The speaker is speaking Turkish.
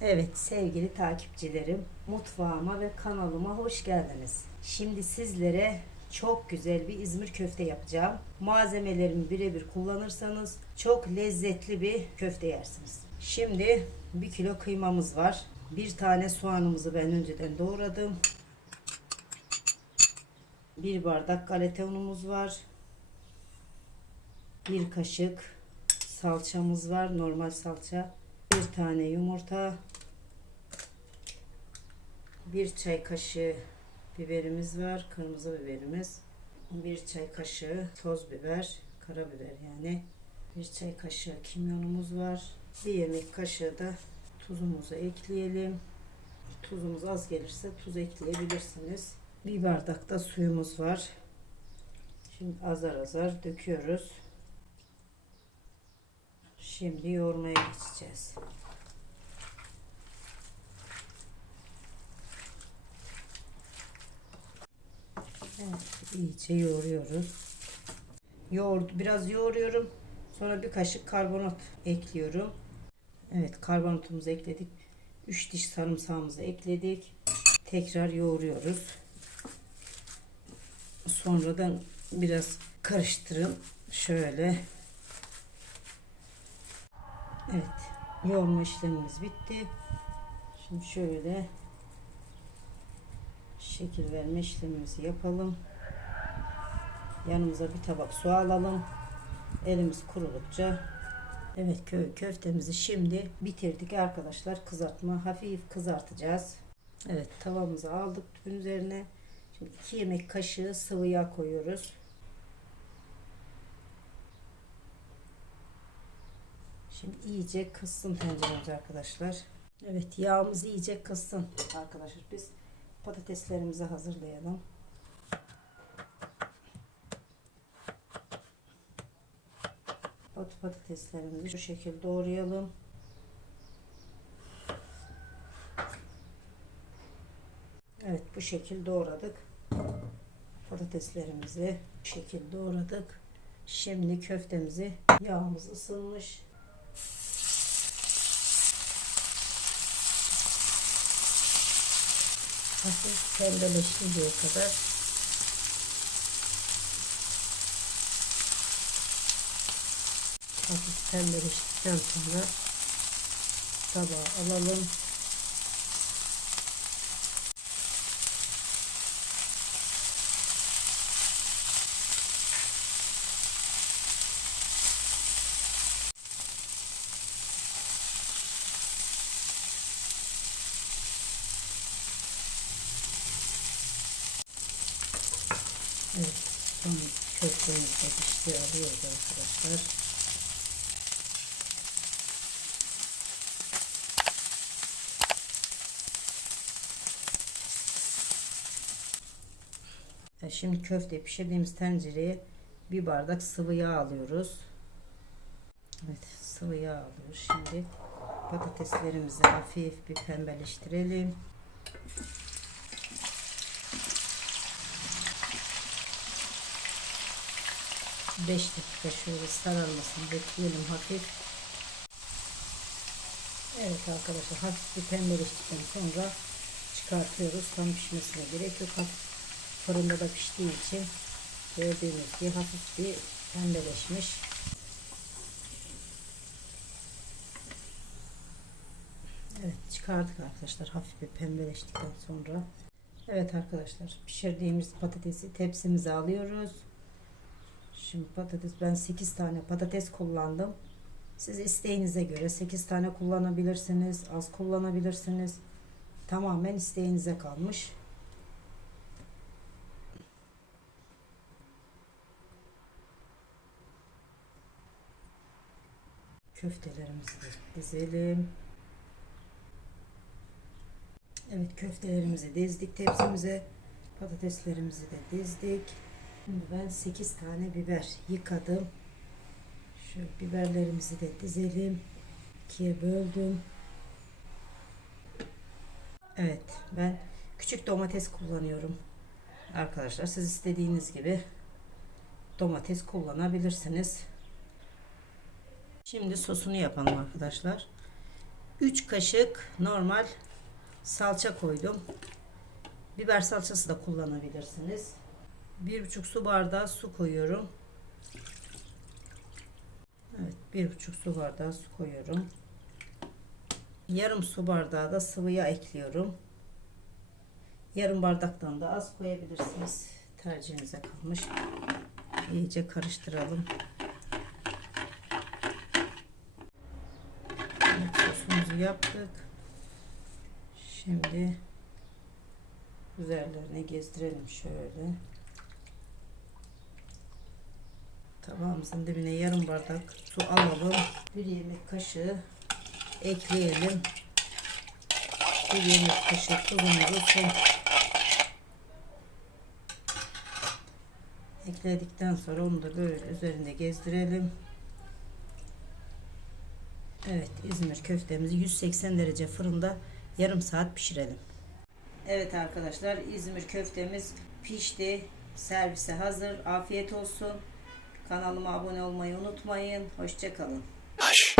Evet sevgili takipçilerim mutfağıma ve kanalıma hoş geldiniz. Şimdi sizlere çok güzel bir İzmir köfte yapacağım. Malzemelerimi birebir kullanırsanız çok lezzetli bir köfte yersiniz. Şimdi bir kilo kıymamız var. Bir tane soğanımızı ben önceden doğradım. Bir bardak galeta unumuz var. Bir kaşık salçamız var. Normal salça. Bir tane yumurta. Bir çay kaşığı biberimiz var. Kırmızı biberimiz. Bir çay kaşığı toz biber. Karabiber yani. Bir çay kaşığı kimyonumuz var. Bir yemek kaşığı da tuzumuzu ekleyelim. Tuzumuz az gelirse tuz ekleyebilirsiniz. Bir bardak da suyumuz var. Şimdi azar azar döküyoruz. Şimdi yoğurmaya geçeceğiz. Evet, iyice yoğuruyoruz. Yoğurt, biraz yoğuruyorum. Sonra bir kaşık karbonat ekliyorum. Evet, karbonatımızı ekledik. 3 diş sarımsağımızı ekledik. Tekrar yoğuruyoruz. Sonradan biraz karıştırın. Şöyle. Evet. Yoğurma işlemimiz bitti. Şimdi şöyle şekil verme işlemimizi yapalım. Yanımıza bir tabak su alalım. Elimiz kurulukça Evet köy köftemizi şimdi bitirdik arkadaşlar. Kızartma hafif kızartacağız. Evet tavamızı aldık üzerine. Şimdi 2 yemek kaşığı sıvı yağ koyuyoruz. Şimdi iyice kızsın tenceremiz arkadaşlar. Evet yağımız iyice kızsın arkadaşlar. Biz patateslerimizi hazırlayalım. Pat patateslerimizi şu şekilde doğrayalım. Evet bu şekilde doğradık. Patateslerimizi bu şekilde doğradık. Şimdi köftemizi yağımız ısınmış. Hafif pembeleşinceye kadar hafif pembeleştikten sonra tabağa alalım. Evet, son köftemizi de pişti alıyoruz arkadaşlar. Şimdi köfte pişirdiğimiz tencereye bir bardak sıvı yağ alıyoruz. Evet, sıvı yağ alıyoruz. Şimdi patateslerimizi hafif bir pembeleştirelim. Beş dakika şöyle sararmasını bekleyelim hafif. Evet arkadaşlar hafif bir pembeleştikten sonra çıkartıyoruz. Tam pişmesine gerek yok. Fırında da piştiği için gördüğünüz gibi hafif bir pembeleşmiş. Evet çıkardık arkadaşlar hafif bir pembeleştikten sonra. Evet arkadaşlar pişirdiğimiz patatesi tepsimize alıyoruz. Şimdi patates ben 8 tane patates kullandım. Siz isteğinize göre 8 tane kullanabilirsiniz, az kullanabilirsiniz. Tamamen isteğinize kalmış. Köftelerimizi de dizelim. Evet köftelerimizi dizdik tepsimize. Patateslerimizi de dizdik. Şimdi ben 8 tane biber yıkadım. Şöyle biberlerimizi de dizelim. İkiye böldüm. Evet ben küçük domates kullanıyorum. Arkadaşlar siz istediğiniz gibi domates kullanabilirsiniz. Şimdi sosunu yapalım arkadaşlar. 3 kaşık normal salça koydum. Biber salçası da kullanabilirsiniz. 1,5 su bardağı su koyuyorum. Evet, 1,5 su bardağı su koyuyorum. Yarım su bardağı da sıvı yağ ekliyorum. Yarım bardaktan da az koyabilirsiniz. Tercihinize kalmış. İyice karıştıralım. Evet, sosumuzu yaptık. Şimdi üzerlerine gezdirelim şöyle. Tabağımızın dibine yarım bardak su alalım. Bir yemek kaşığı ekleyelim. Bir yemek kaşığı tuzumuzu son ekledikten sonra onu da böyle üzerinde gezdirelim. Evet İzmir köftemizi 180 derece fırında yarım saat pişirelim. Evet arkadaşlar İzmir köftemiz pişti. Servise hazır. Afiyet olsun. Kanalıma abone olmayı unutmayın. Hoşçakalın. Hush.